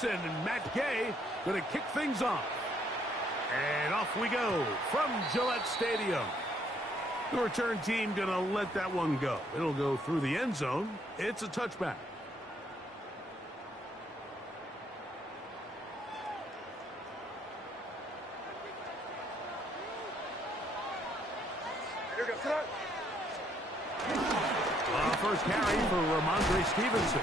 Johnson and Matt Gay going to kick things off. And off we go from Gillette Stadium. The return team going to let that one go. It'll go through the end zone. It's a touchback. First carry for Ramondre Stevenson.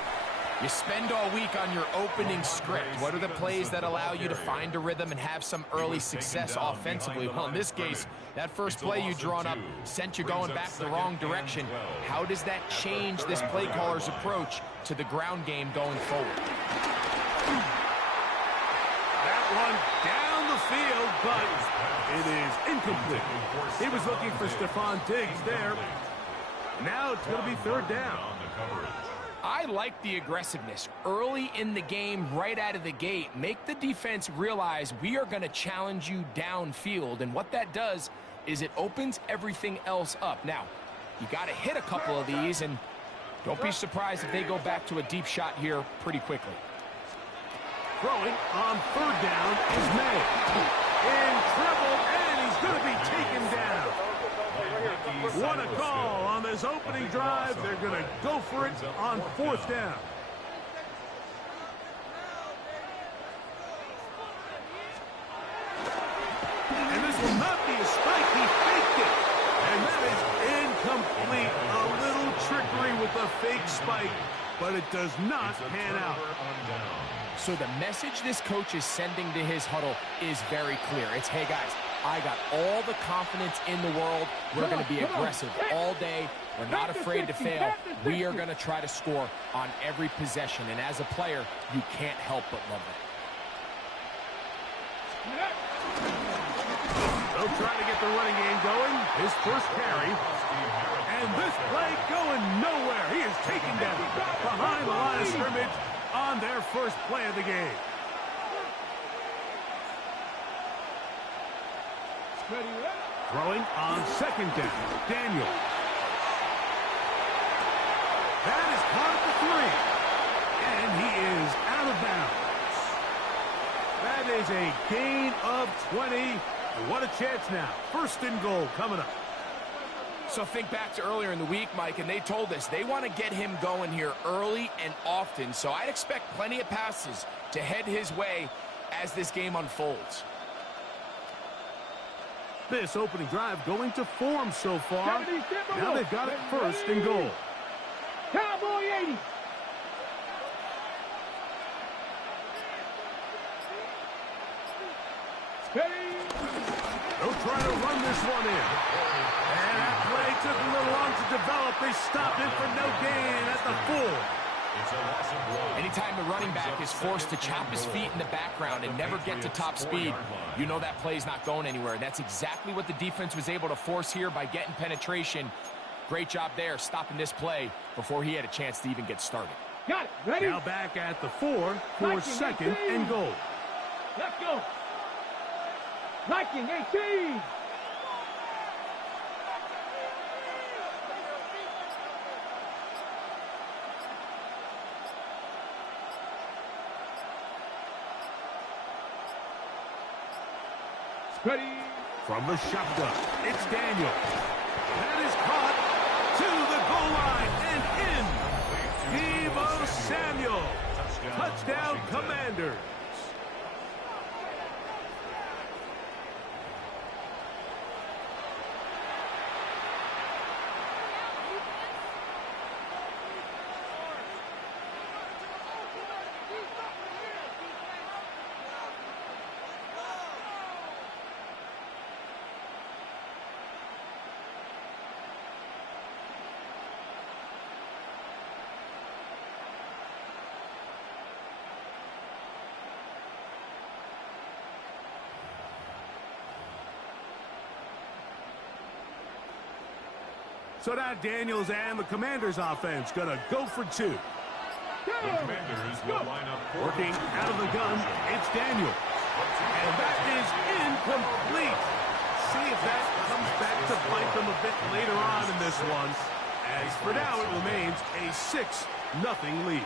You spend all week on your opening script. What are the plays that allow you to find a rhythm and have some early success offensively? Well, in this case, that first play you drawn up sent you going back the wrong direction. How does that change this play caller's approach to the ground game going forward? That one down the field, but it is incomplete. He was looking for Stephon Diggs there. Now it's going to be third down. I like the aggressiveness early in the game, right out of the gate. Make the defense realize we are going to challenge you downfield, and what that does is it opens everything else up. Now, you got to hit a couple of these, and don't be surprised if they go back to a deep shot here pretty quickly. Throwing on third down is May. In trouble, and he's going to be taken down. What a call on this opening drive. They're going to go for it on fourth down. And this will not be a spike. He faked it. And that is incomplete. A little trickery with a fake spike, but it does not pan out. So the message this coach is sending to his huddle is very clear. It's, hey, guys, I got all the confidence in the world. We're going to be aggressive all day. We're not afraid to fail. We are going to try to score on every possession. And as a player, you can't help but love it. They'll try to get the running game going. His first carry. And this play going nowhere. He is taken down behind the line of scrimmage on their first play of the game. Throwing on second down, Daniel. That is caught at the 3. And he is out of bounds. That is a gain of 20. What a chance now. First and goal coming up. So think back to earlier in the week, Mike, and they told us they want to get him going here early and often. So I'd expect plenty of passes to head his way as this game unfolds. This opening drive going to form so far. Now they've got it first and goal. Cowboy 80. They'll try to run this one in. And that play took a little long to develop. They stopped it for no gain at the 4. Anytime the running back is forced to chop his feet in the background and never get to top speed, you know that play's not going anywhere. That's exactly what the defense was able to force here by getting penetration. Great job there, stopping this play before he had a chance to even get started. Got it. Ready? Now back at the 4 for second and goal. Let's go. Viking 18. Ready. From the shotgun, it's Daniel. That is caught to the goal line and in. Deebo Samuel. Touchdown, Commanders. So now Daniels and the Commanders offense going to go for 2. The Commanders will line up. Working out of the gun, it's Daniel. And that is incomplete. See if that comes back to bite them a bit later on in this one. As for now, it remains a 6-0 lead.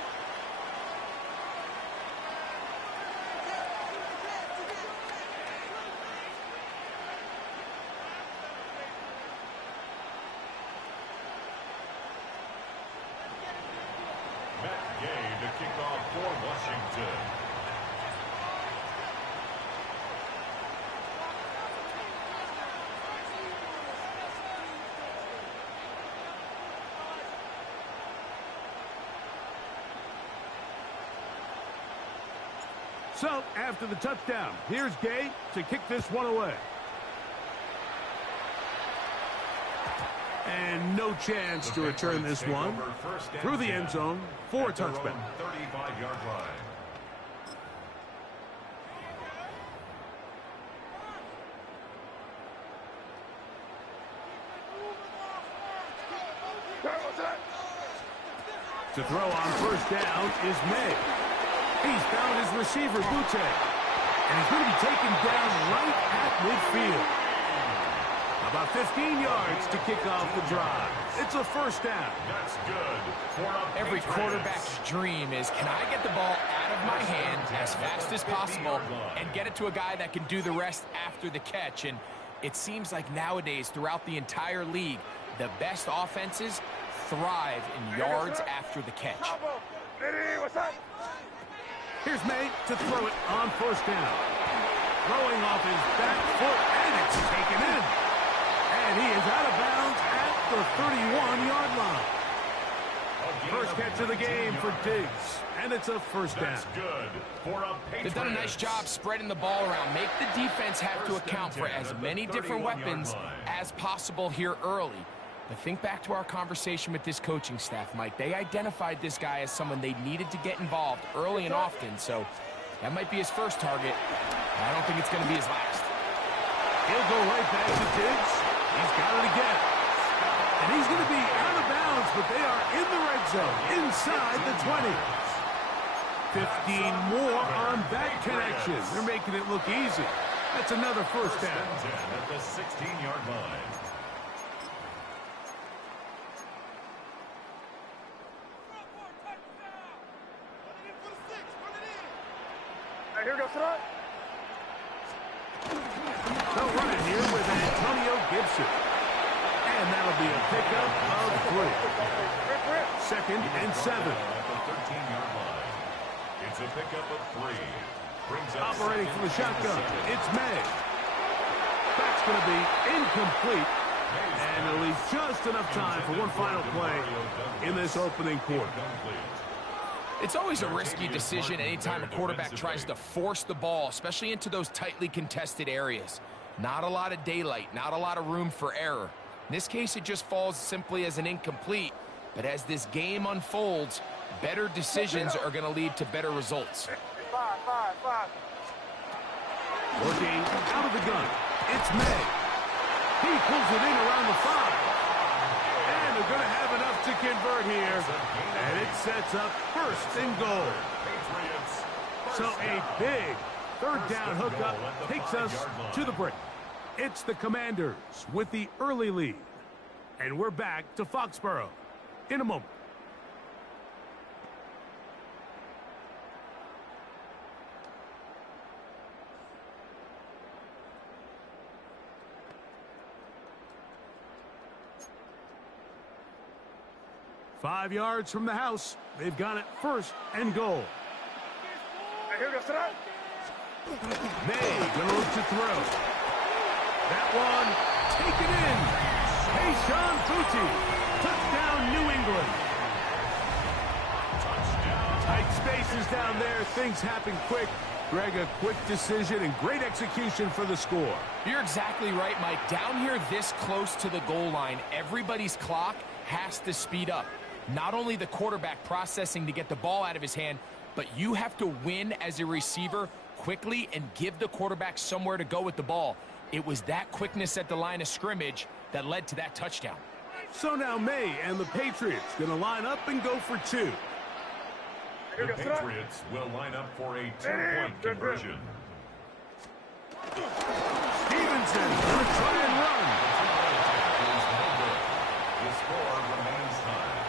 So, after the touchdown, here's Gay to kick this one away. And no chance to return this one through the end zone for a touchback. 35-yard line. To throw on first down is May. He's found his receiver, Butte. And he's going to be taken down right at midfield. About 15 yards to kick off the drive. It's a first down. That's good. Every quarterback's dream is, can I get the ball out of my hand as fast as possible and get it to a guy that can do the rest after the catch? And it seems like nowadays, throughout the entire league, the best offenses thrive in yards after the catch. Here's May to throw it on first down. Throwing off his back foot, and it's taken in. And he is out of bounds at the 31-yard line. First catch of the game for Diggs, and it's a first down. That's good. They've done a nice job spreading the ball around. Make the defense have to account for as many different weapons as possible here early. But think back to our conversation with this coaching staff, Mike. They identified this guy as someone they needed to get involved early and often, so that might be his first target. I don't think it's going to be his last. He'll go right back to Diggs. He's got it again. And he's going to be out of bounds, but they are in the red zone, inside the 20. 15 more on that connection. They're making it look easy. That's another first down. At the 16-yard line. Here goes Trot. They'll run it here with Antonio Gibson. And that'll be a pickup of 3. Second and 7. At the 13-yard line. It's a pickup of 3. Brings up Operating from the shotgun, it's May. That's going to be incomplete. And it'll leave just enough time for one final play in this opening quarter. It's always a risky decision anytime a quarterback tries to force the ball, especially into those tightly contested areas. Not a lot of daylight, not a lot of room for error. In this case, it just falls simply as an incomplete. But as this game unfolds, better decisions are going to lead to better results. Working out of the gun, it's May. He pulls it in around the 5. And they're going to have enough to convert here. And it sets up first and goal. So a big third down hookup takes us to the break. It's the Commanders with the early lead. And we're back to Foxborough in a moment. Five yards from the house. They've got it first and goal. Here goes Trot. May gonna look to throw. That one taken in. Payshawn Butte. Touchdown, New England. Tight spaces down there. Things happen quick. Greg, a quick decision and great execution for the score. You're exactly right, Mike. Down here this close to the goal line, everybody's clock has to speed up. Not only the quarterback processing to get the ball out of his hand, but you have to win as a receiver quickly and give the quarterback somewhere to go with the ball. It was that quickness at the line of scrimmage that led to that touchdown. So now May and the Patriots going to line up and go for 2. The Patriots will line up for a 2-point conversion. Stevenson going to try and run. The score remains high.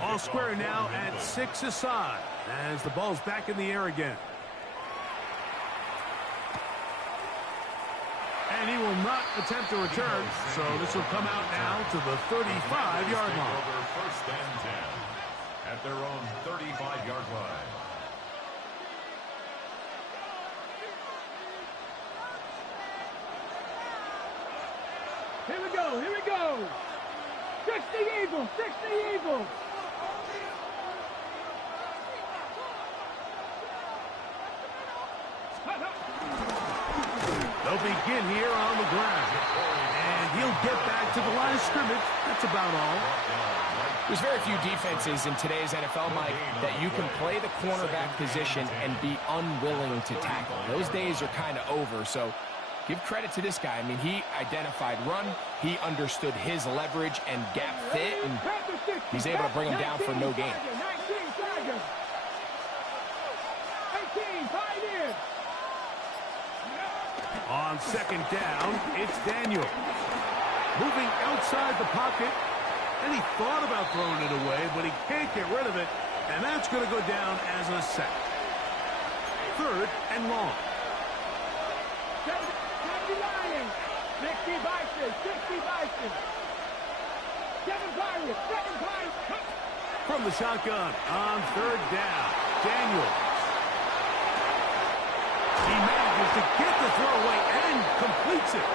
All square now at 6 aside as the ball's back in the air again. And he will not attempt to return, so this will come out now to the 35-yard line. First and 10 at their own 35-yard line. Here we go. Here we go. 60 Eagles. 60 Eagles. They'll begin here on the ground. And he'll get back to the line of scrimmage. That's about all. There's very few defenses in today's NFL, Mike, that you can play the cornerback position and be unwilling to tackle. Those days are kind of over, so give credit to this guy. I mean, he identified run, he understood his leverage and gap fit, and he's able to bring him down for no gain. 19 Tigers. 18 Pioneers. On second down, it's Daniel. Moving outside the pocket. And he thought about throwing it away, but he can't get rid of it. And that's going to go down as a sack. 3rd and long. 70 Lions. 60 Bison. 60 Bison. 7 Pirates. 7 Pirates. From the shotgun on 3rd down. Daniel. He manages to get the throw away and completes it.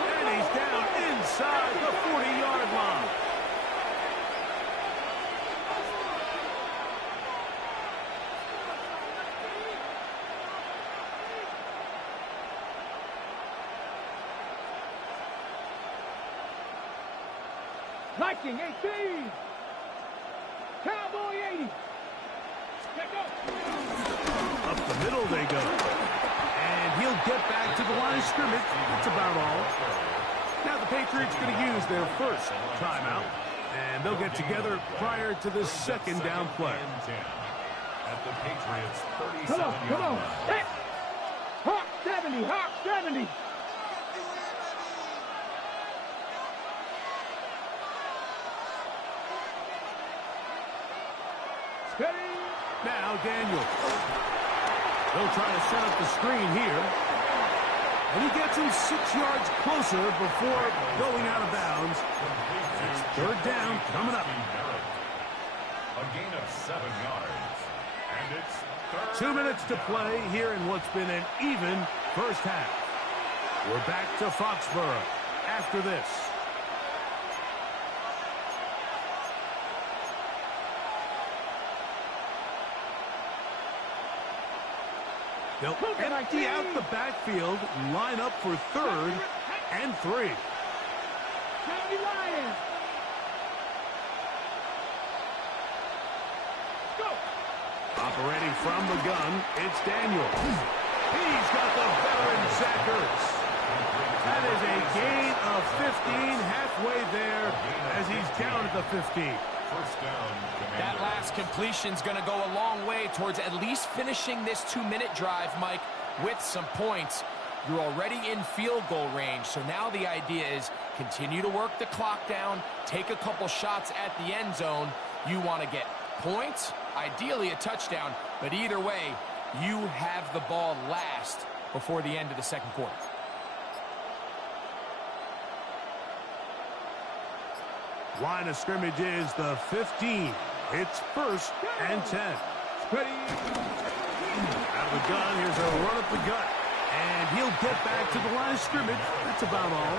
And he's down inside the 40-yard line. Viking 18. Cowboy 80. Let go. Up the middle they go. And he'll get back to the line of scrimmage. That's about all. Now the Patriots going to use their first timeout. And they'll get together prior to the second down play. At the Patriots 37-yard Come on, come on. line. Hey. Hawk 70, Hawk 70. Steady. Now Daniel. They'll try to set up the screen here. And he gets him 6 yards closer before going out of bounds. It's 3rd down coming up. A gain of 7 yards. And it's 3rd. 2 minutes to play here in what's been an even first half. We're back to Foxborough after this. They'll empty out the backfield, line up for 3rd and 3. 70 Lions. Go. Operating from the gun, it's Daniel. He's got the veteran Zach Ertz. That is a gain of 15, halfway there as he's down at the 15. First down. That last completion's going to go a long way towards at least finishing this 2-minute drive, Mike, with some points. You're already in field goal range, so now the idea is continue to work the clock down, take a couple shots at the end zone. You want to get points, ideally a touchdown, but either way, you have the ball last before the end of the second quarter. Line of scrimmage is the 15. It's 1st and 10. Ready. Out of the gun, here's a run up the gut. And he'll get back to the line of scrimmage. That's about all.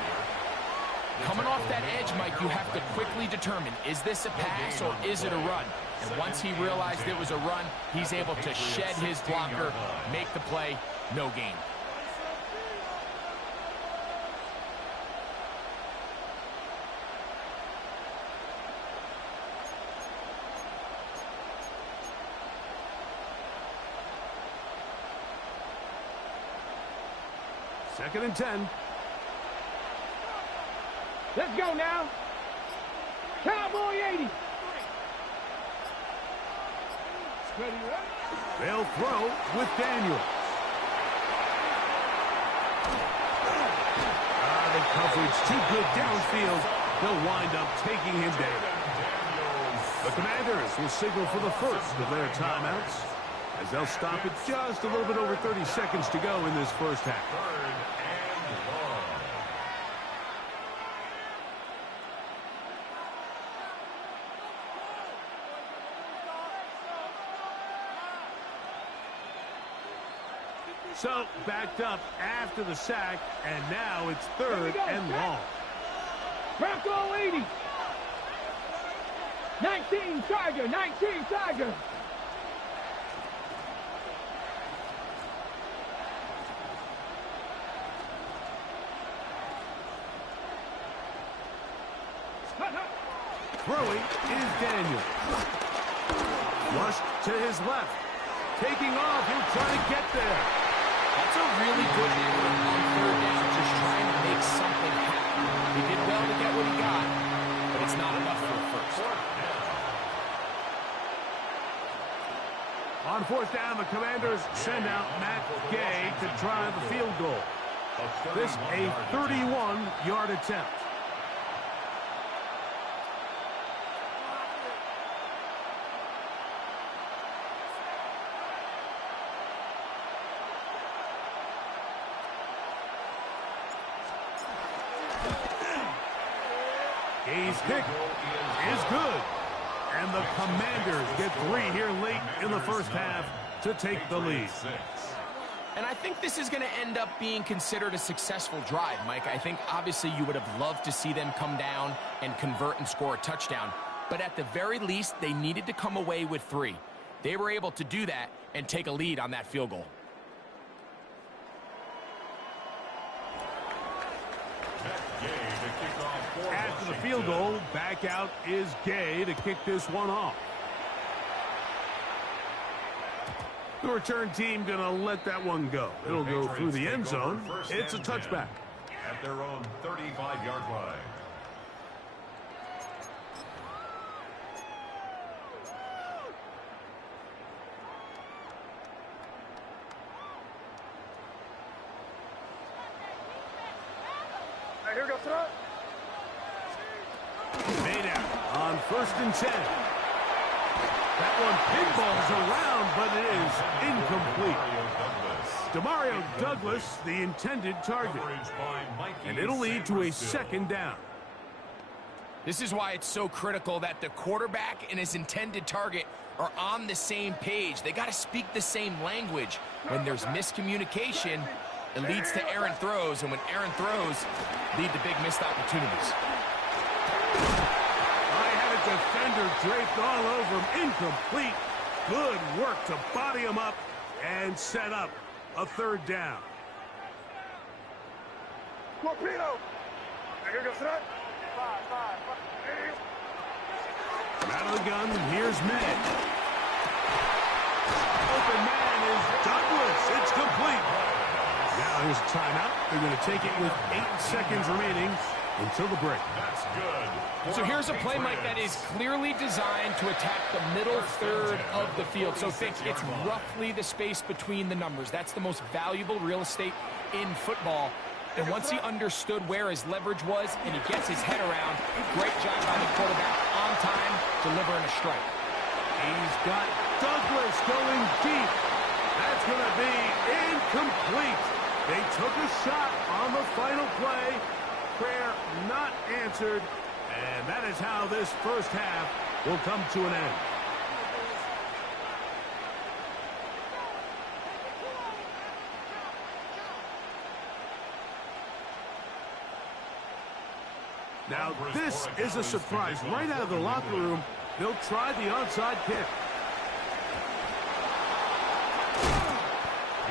Coming off that edge, Mike, you have to quickly determine, is this a pass or is it a run? And once he realized it was a run, he's able to shed his blocker, make the play, no gain. Second and 10. Let's go now. Cowboy 80. Ready, right? They'll throw with Daniel. The coverage too good downfield. They'll wind up taking him down. The Commanders will signal for the first of their timeouts as they'll stop it just a little bit over 30 seconds to go in this first half. So backed up after the sack, and now it's 3rd and long. Bronco 80. 19 Tiger, 19 Tiger. Throwing is Daniel. Flushed to his left. Taking off, he'll try to get there. That's a really good effort on third down, just trying to make something happen. He did well to get what he got, but it's not enough for a first. On fourth down, the Commanders send out Matt Gay to try the field goal. This a 31-yard attempt. Gay's kick is good. And the Commanders get 3 here late in the first half to take the lead. And I think this is going to end up being considered a successful drive, Mike. I think obviously you would have loved to see them come down and convert and score a touchdown. But at the very least, they needed to come away with 3. They were able to do that and take a lead on that field goal. After the field goal, back out is Gay to kick this one off. The return team going to let that one go. It'll go through the end zone. It's a touchback. At their own 35-yard line. Here goes throw. Made out on 1st and 10. That one pinballs around, but it is incomplete. Demario Douglas, the intended target. And it'll lead to a 2nd down. This is why it's so critical that the quarterback and his intended target are on the same page. They got to speak the same language. When there's miscommunication, it leads to errant throws, and when errant throws lead to big missed opportunities. I had a defender draped all over him. Incomplete. Good work to body him up and set up a 3rd down. Torpedo. Here goes throw. Out of the gun, here's May. Open man is Douglas. It's complete. Now here's a timeout. They're going to take it with 8 seconds remaining until the break. That's good. So here's a play, Mike, that is clearly designed to attack the middle third of the field. So think it's roughly the space between the numbers. That's the most valuable real estate in football. And once he understood where his leverage was and he gets his head around, great job by the quarterback on time, delivering a strike. He's got Douglas going deep. That's going to be incomplete. They took a shot on the final play. Prayer not answered. And that is how this first half will come to an end. Now, this is a surprise. Right out of the locker room, they'll try the onside kick.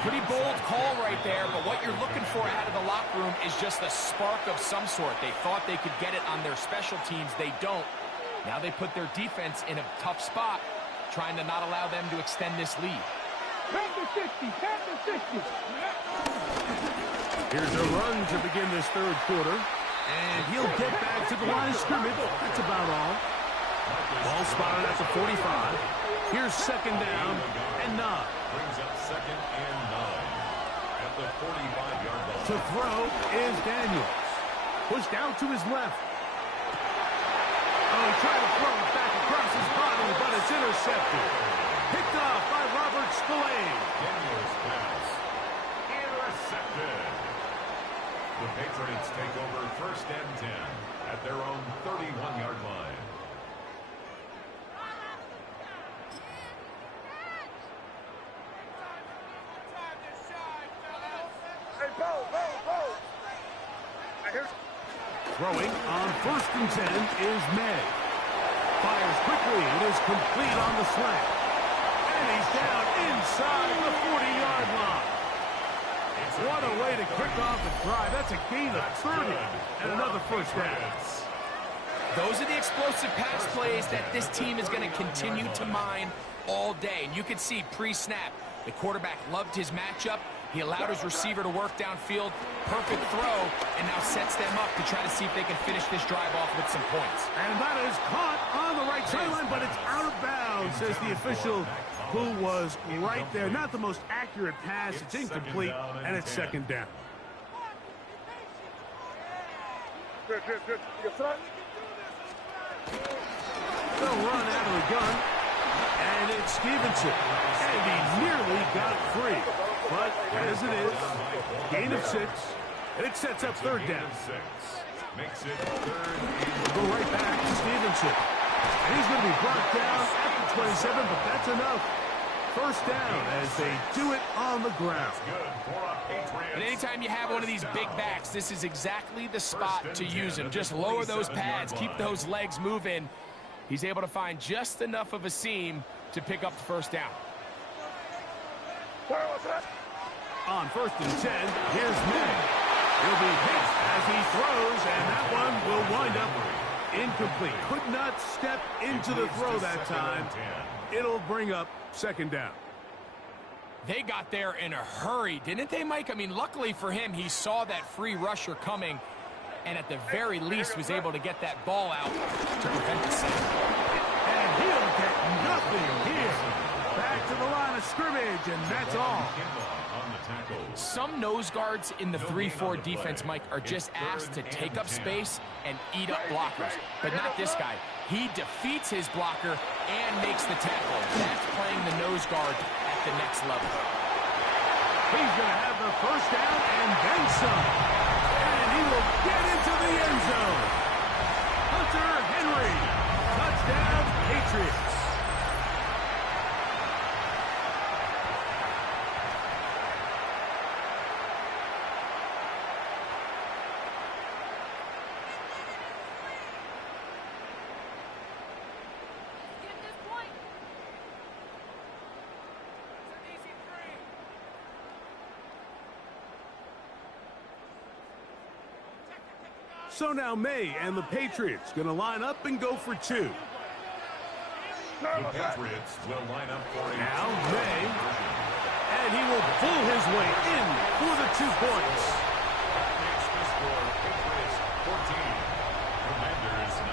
Pretty bold call right there, but what you're looking for out of the locker room is just a spark of some sort. They thought they could get it on their special teams. They don't. Now they put their defense in a tough spot, trying to not allow them to extend this lead. Panther 60, Panther 60. Here's a run to begin this 3rd quarter. And he'll get back to the line of scrimmage. That's about all. Ball spotted at the 45. Here's 2nd down and 9. Brings up 2nd and 9 at the 45-yard line. To throw is Daniels. Pushed out to his left. Oh, he tried to throw it back across his body, but it's intercepted. Picked off by Robert Spillane. Daniels pass. Intercepted. The Patriots take over 1st and 10 at their own 31-yard line. Hey, Bo. Hey, here's Throwing on 1st and 10 is May. Fires quickly. It is complete on the slant. And he's down inside the 40-yard line. What a way to kick off the drive. That's a gain of 30 and another first down. Those are the explosive pass plays that this team is going to continue to mine all day. And you can see pre-snap, the quarterback loved his matchup. He allowed his receiver to work downfield. Perfect throw, and now sets them up to try to see if they can finish this drive off with some points. And that is caught on the right sideline, but it's out of bounds, says the official who was right there. Not the most accurate pass. It's incomplete, and it's 2nd down. Good. You front. They'll run out of the gun, and it's Stevenson. And he nearly got free. But as it is, gain of 6, and it sets up 3rd down. Makes it 3rd. Go right back to Stevenson. And he's going to be brought down at the 27, but that's enough. 1st down as they do it on the ground. And anytime you have one of these big backs, this is exactly the spot to use him. Just lower those pads, keep those legs moving. He's able to find just enough of a seam to pick up the 1st down. On 1st and 10, here's May. He'll be hit as he throws, and that one will wind up incomplete. Could not step into the throw that time. It'll bring up 2nd down. They got there in a hurry, didn't they, Mike? I mean, luckily for him, he saw that free rusher coming, and at the very least was able to get that ball out to prevent the sack. And he'll get nothing here. Back to the line of scrimmage, and that's all. Some nose guards in the 3-4 defense, Mike, are just asked to take up space and eat up blockers. But not this guy. He defeats his blocker and makes the tackle. That's playing the nose guard at the next level. He's going to have the 1st down and then some. And he will get into the end zone. Hunter Henry. Touchdown, Patriots. So now May and the Patriots going to line up and go for 2. The Patriots will line up for a now May, and he will pull his way in for the 2 points. That makes the score Patriots 14, Commanders 9.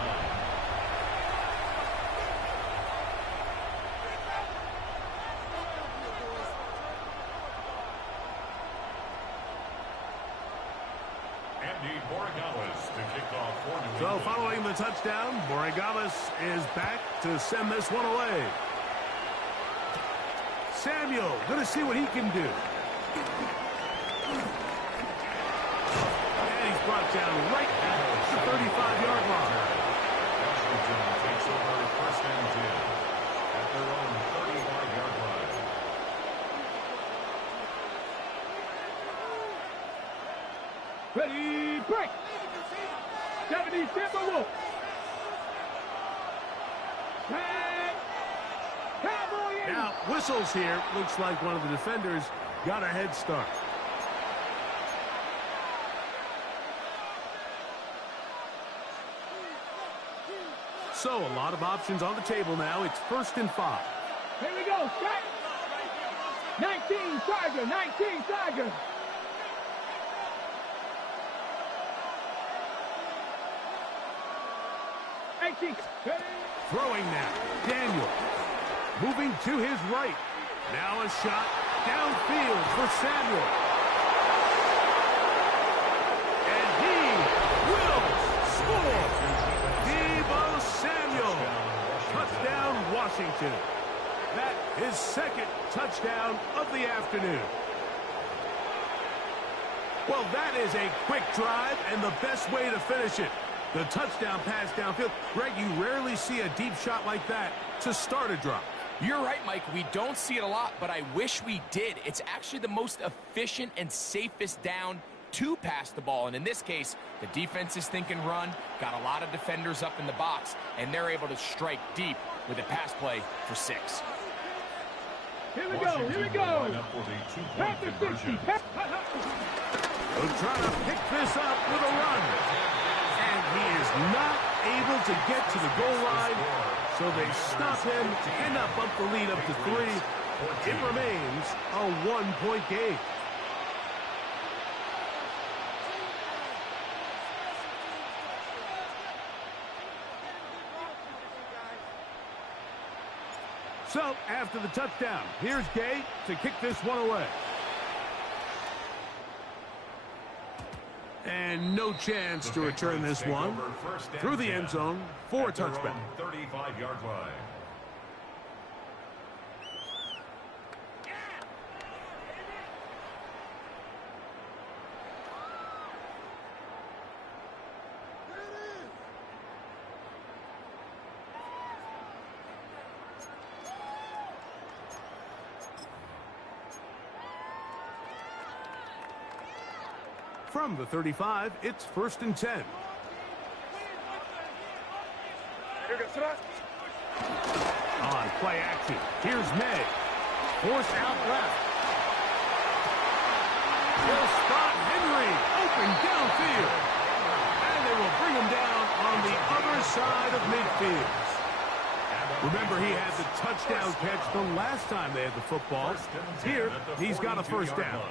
So following the touchdown, Borregales is back to send this one away. Samuel, going to see what he can do. And he's brought down right at the 35-yard line. Washington takes over 1st and 10 at their own 35-yard line. Ready, break! 70 Timberwolves! Now, whistles here. Looks like one of the defenders got a head start. So, a lot of options on the table now. It's 1st and 5. Here we go, strike! 19 Tiger, 19 Tiger! Throwing now. Daniel. Moving to his right. Now a shot downfield for Samuel. And he will score. Deebo Samuel. Touchdown, Washington. That is 2nd touchdown of the afternoon. Well, that is a quick drive and the best way to finish it. The touchdown pass downfield. Greg, you rarely see a deep shot like that to start a drive. You're right, Mike. We don't see it a lot, but I wish we did. It's actually the most efficient and safest down to pass the ball. And in this case, the defense is thinking run, got a lot of defenders up in the box, and they're able to strike deep with a pass play for 6. Here we go, here we go. Pass the 60. They'll try to pick this up with a run. And he is not able to get to the goal line, so they stop him, end up the lead up to 3. It remains a 1-point game. So, after the touchdown, here's Gay to kick this one away. And no chance to return this one through the end zone for a touchback. 35-yard line. From the 35, it's 1st and 10. On play action, here's May. Forced out left. He'll spot Henry, open downfield. And they will bring him down on the other side of midfield. Remember, he had the touchdown catch the last time they had the football. Here, he's got a first down.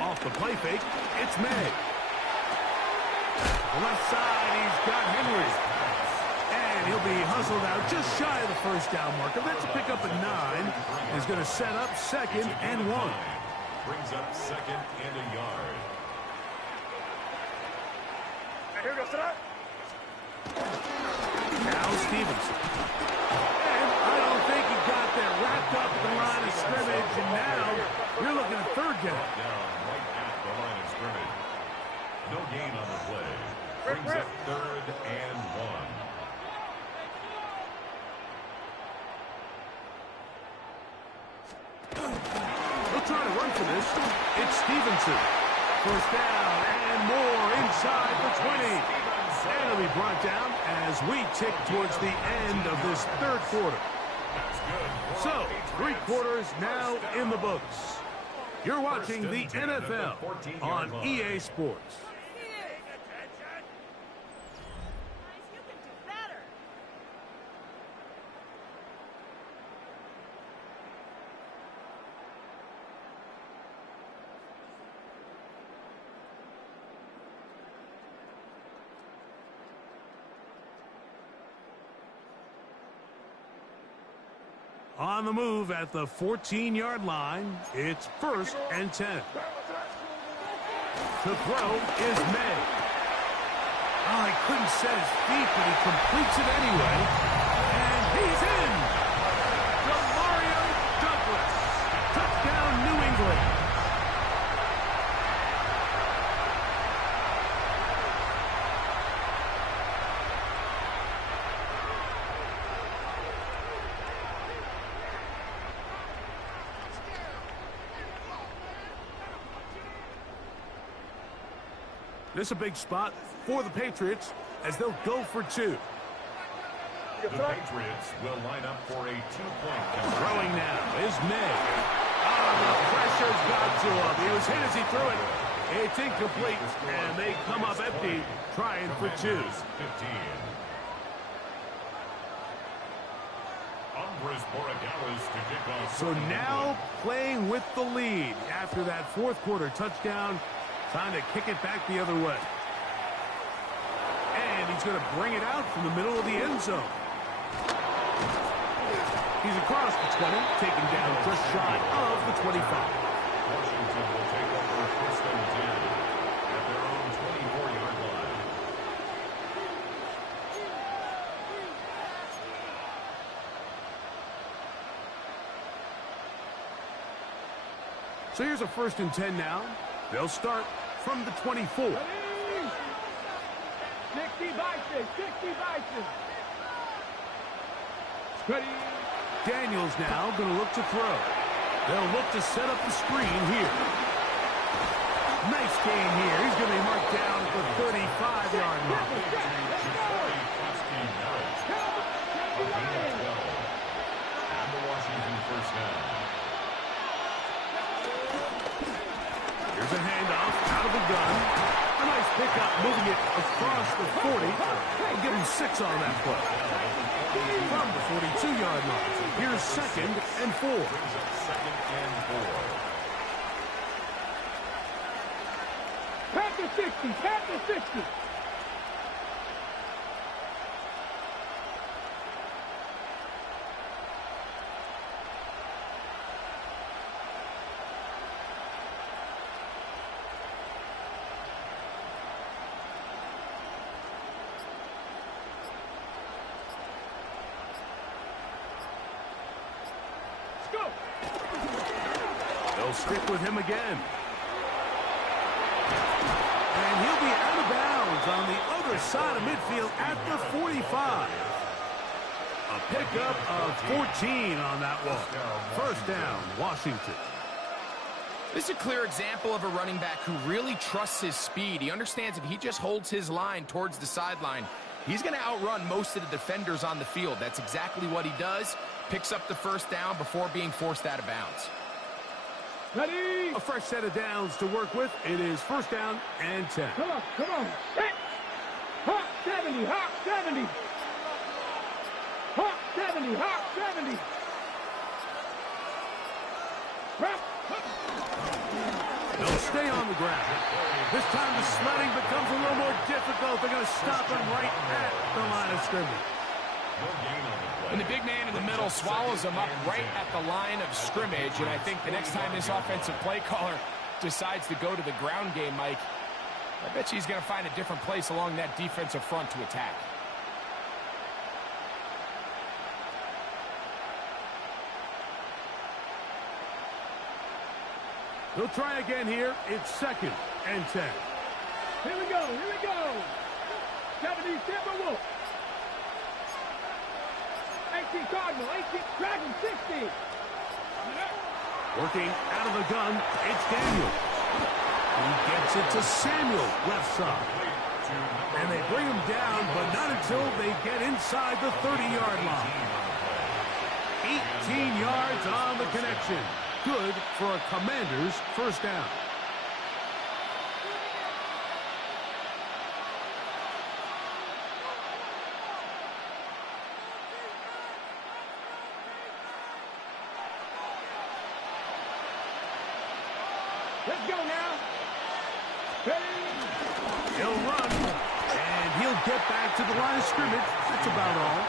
Off the play fake, it's May. Left side, he's got Henry. And he'll be hustled out just shy of the first down marker. That's a pickup at 9. He's going to set up 2nd and 1. Brings up 2nd and a yard. Now Stevenson. And I don't think he got that wrapped up at the line of scrimmage. And now you're looking at 3rd down. Down right at the line of scrimmage. No gain on the play. Brings up 3rd and 1. They'll try to run for this. It's Stevenson. First down and more inside the 20. And it'll be brought down as we tick towards the end of this 3rd quarter. So, 3 quarters now in the books. You're watching the NFL on EA Sports. On the move at the 14-yard line, it's 1st and 10. To throw is May. Oh, he couldn't set his feet, but he completes it anyway. And he's in! Demario Douglas. Touchdown, New England. This is a big spot for the Patriots as they'll go for 2. The Patriots will line up for a 2-point conversion. Throwing now is May. Oh, the pressure's got to him. He was hit as he threw it. It's incomplete, and they come up empty, trying for 2. 15. So now playing with the lead after that 4th quarter touchdown. Time to kick it back the other way. And he's going to bring it out from the middle of the end zone. He's across the 20, taken down just shy of the 25. Washington will take over 1st and 10 at their own 24-yard line. So here's a 1st and 10 now. They'll start from the 24. 60 by 6, 60 by 6. Ready. Daniels now going to look to throw. They'll look to set up the screen here. Nice gain here. He's going to be marked down at the 35-yard mark. And the Washington first down. Here's a handoff out of the gun. A nice pickup, moving it across the 40. We'll give him 6 on that play. From the 42-yard line. Here's 2nd and 4. Second and 4. Pack the 60, pack the 60. They'll stick with him again. And he'll be out of bounds on the other side of midfield at the 45. A pickup of 14 on that one. First down, Washington. This is a clear example of a running back who really trusts his speed. He understands if he just holds his line towards the sideline, he's going to outrun most of the defenders on the field. That's exactly what he does. Picks up the first down before being forced out of bounds. Ready. A fresh set of downs to work with. It is first down and 10. Come on, come on. Set. Hop 70, hop 70. Hop 70, hop 70. Hop. They'll stay on the ground. This time the sledding becomes a little more difficult. They're going to stop him right at the line of scrimmage. And the big man in the middle swallows him up right at the line of scrimmage. And I think the next time this offensive play caller decides to go to the ground game, Mike, I bet you he's going to find a different place along that defensive front to attack. They'll try again here. It's 2nd and 10. Here we go, here we go. 70 Timberwolves. 18 Cardinal, 18 Dragon, 60. Working out of the gun, it's Daniel. He gets it to Samuel, left side. And they bring him down, but not until they get inside the 30-yard line. 18 yards on the connection. Good for a Commander's first down. Let's go now. Ready. He'll run, and he'll get back to the line of scrimmage. That's about all.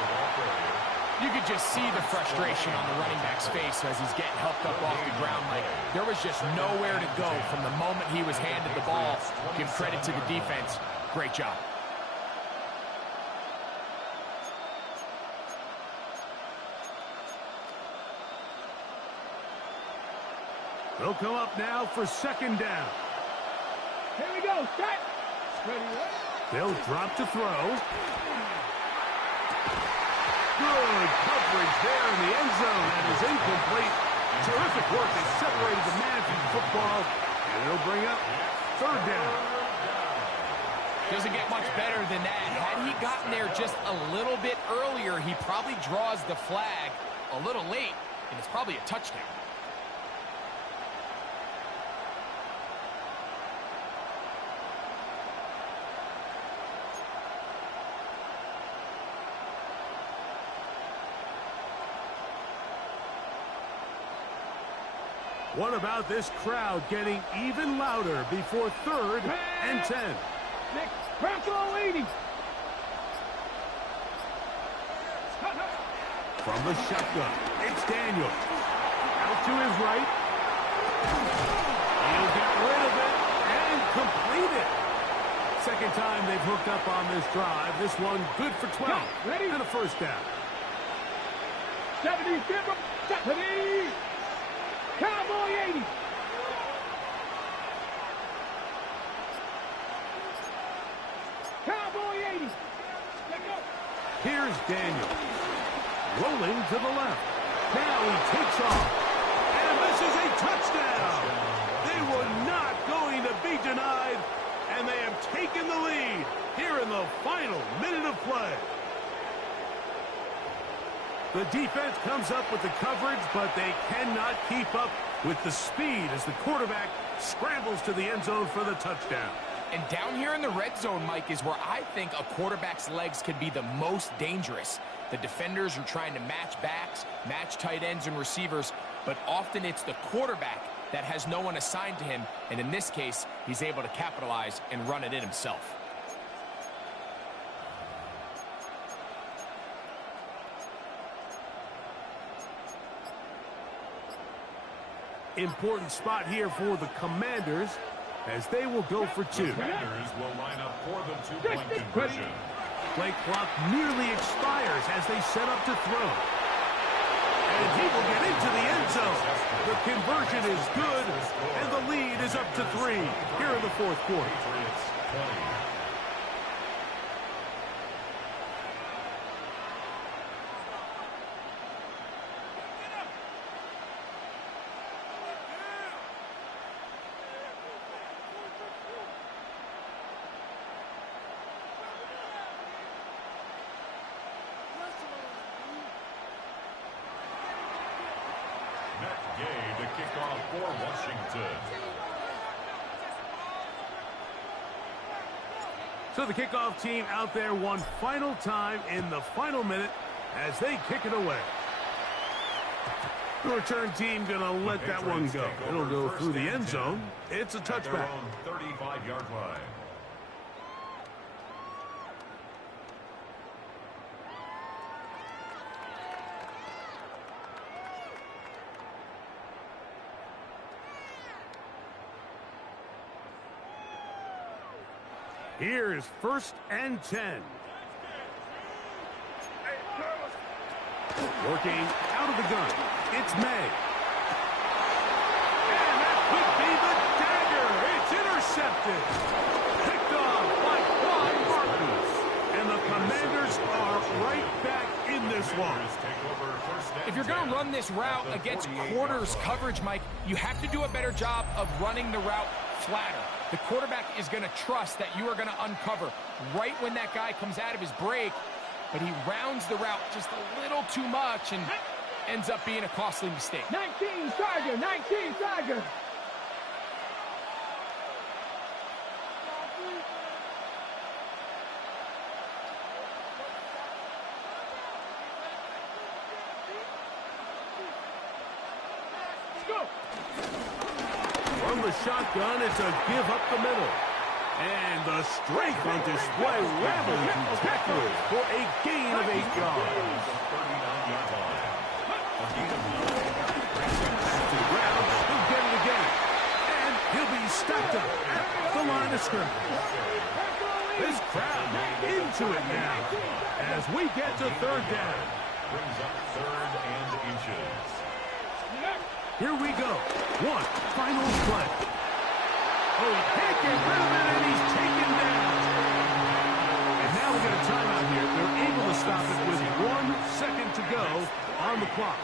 You could just see the frustration on the running back's face as he's getting helped up off the ground. Like there was just nowhere to go from the moment he was handed the ball. Give credit to the defense. Great job. They'll come up now for 2nd down. Here we go. Set. Ready. They'll drop to throw. Good coverage there in the end zone. That is incomplete. Terrific work. They separated the man from the football. And they'll bring up 3rd down. Doesn't get much better than that. Had he gotten there just a little bit earlier, he probably draws the flag a little late, and it's probably a touchdown. What about this crowd getting even louder before 3rd and 10? Nick, Bronco 80. From the shotgun, it's Daniel. Out to his right. He'll get rid of it and complete it. 2nd time they've hooked up on this drive. This one good for 12. Ready? And a first down. 70 Timber. 70. Cowboy 80. Cowboy 80. Here's Daniel. Rolling to the left. Now he takes off. And this is a touchdown. They were not going to be denied. And they have taken the lead here in the final minute of play. The defense comes up with the coverage, but they cannot keep up with the speed as the quarterback scrambles to the end zone for the touchdown. And down here in the red zone, Mike, is where I think a quarterback's legs can be the most dangerous. The defenders are trying to match backs, match tight ends and receivers, but often it's the quarterback that has no one assigned to him, and in this case, he's able to capitalize and run it in himself. Important spot here for the Commanders as they will go for two. The Commanders will line up for the two-point conversion. Play clock nearly expires as they set up to throw. And he will get into the end zone. The conversion is good, and the lead is up to 3 here in the fourth quarter. Patriots 20. To kick off for Washington. So the kickoff team out there one final time in the final minute as they kick it away. The return team going to let that one go. It'll go through the end zone. It's a touchback. 35-yard line. Here's 1st and 10. Working out of the gun. It's May. And that could be the dagger. It's intercepted. Picked off by Juan Marcus. And the Commanders are right back in this one. If you're going to run this route against quarters coverage, Mike, you have to do a better job of running the route flatter. The quarterback is going to trust that you are going to uncover right when that guy comes out of his break, but he rounds the route just a little too much and ends up being a costly mistake. 19 Tiger, 19 Tiger. Let's go. From the shotgun, it's a give up the middle. And the strength on display, rambling through tacklers for a gain of 8 yards. Back to the ground, he'll get it again. And he'll be stopped up at the line of scrimmage. This crowd into it now as we get to 3rd down. Brings up 3rd and inches. Here we go. One final play. Oh, he can't get rid of it, and he's taken down. And now we get a timeout here. They're able to stop it with 1 second to go on the clock.